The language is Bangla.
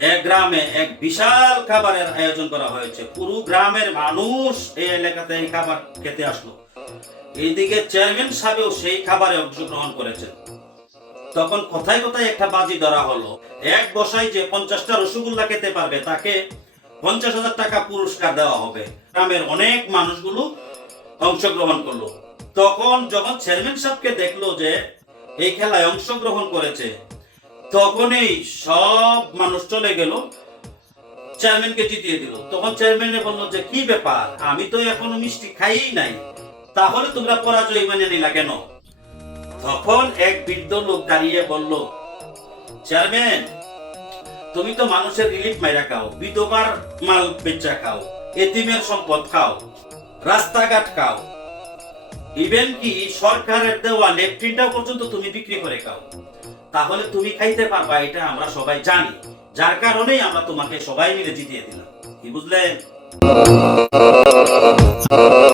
এক গ্রামে এক বিশাল খাবারের আয়োজন করা হয়েছে। পুরো গ্রামের মানুষ এই এলাকাতে এই খাবার খেতে আসলো। এইদিকে চেয়ারম্যান সাহেবও সেই খাবারে অংশগ্রহণ করেছেন। তখন কোথায় কোথায় একটা বাজি ধরা হলো, এক বসাই যে 50টা রসগোল্লা খেতে পারবে তাকে 50,000 টাকা পুরস্কার দেওয়া হবে। গ্রামের অনেক মানুষগুলো অংশগ্রহণ করলো। তখন যখন চেয়ারম্যান সাহেবকে দেখলো যে এই খেলায় অংশগ্রহণ করেছে, তখনই সব মানুষ চলে গেল, চেয়ারম্যানকে জিতিয়ে দিল। তখন চেয়ারম্যানে বললো যে কি ব্যাপার, আমি তো এখনো মিষ্টি খাইই নাই, তাহলে তোমরা পরাজয় মেনে নিলা কেন? তখন এক বৃদ্ধ লোক দাঁড়িয়ে বলল, চেয়ারম্যান, তুমি তো মানুষের রিলিফ মাইরা খাও, বিধবার মাল বেচা খাও, এতিমের সম্পদ খাও, রাস্তাঘাট খাও, ইভেন কি সরকারের দেওয়া লেফটিনটাও পর্যন্ত তুমি বিক্রি করে খাও। তাহলে তুমি খাইতে পারবা, এটা আমরা সবাই জানি। যার কারণেই আমরা তোমাকে সবাই মিলে জিতিয়ে দিলাম। কি বুঝলেন?